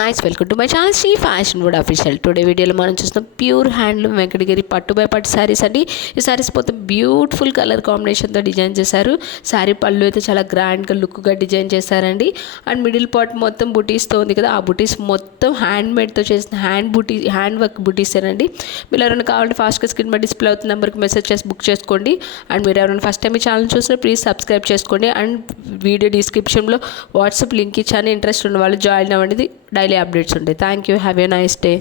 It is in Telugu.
Nice, welcome to my channel Shri fashion wood official. Today వీడియోలో మనం చూస్తున్నాం ప్యూర్ హ్యాండ్లూమ్ వెంకటగిరి పట్టు బై పట్టు శారీస్ అండి. ఈ శారీస్ మొత్తం బ్యూటిఫుల్ కలర్ కాంబినేషన్తో డిజైన్ చేశారు. శారీ పళ్ళు అయితే చాలా గ్రాండ్గా లుక్గా డిజైన్ చేశారండి. అండ్ మిడిల్ పార్ట్ మొత్తం బుటీస్తో ఉంది కదా, ఆ బుటీస్ మొత్తం హ్యాండ్ మేడ్తో చేసిన హ్యాండ్ వర్క్ బుటీసేనండి. మీరు ఎవరైనా కావాలంటే ఫాస్ట్గా స్క్రీన్ మీద డిస్ప్లే అవుతున్న నెంబర్కి మెసేజ్ చేసి బుక్ చేసుకోండి. అండ్ మీరు ఎవరైనా ఫస్ట్ టైం ఈ ఛానల్ చూసినా ప్లీజ్ సబ్స్క్రైబ్ చేసుకోండి. అండ్ వీడియో డిస్క్రిప్షన్లో వాట్సాప్ లింక్ ఇచ్చాను, ఇంట్రెస్ట్ ఉన్న వాళ్ళు జాయిన్ అవ్వండి. డైలీ అప్డేట్స్ ఉంటాయి. Thank you, have a nice day.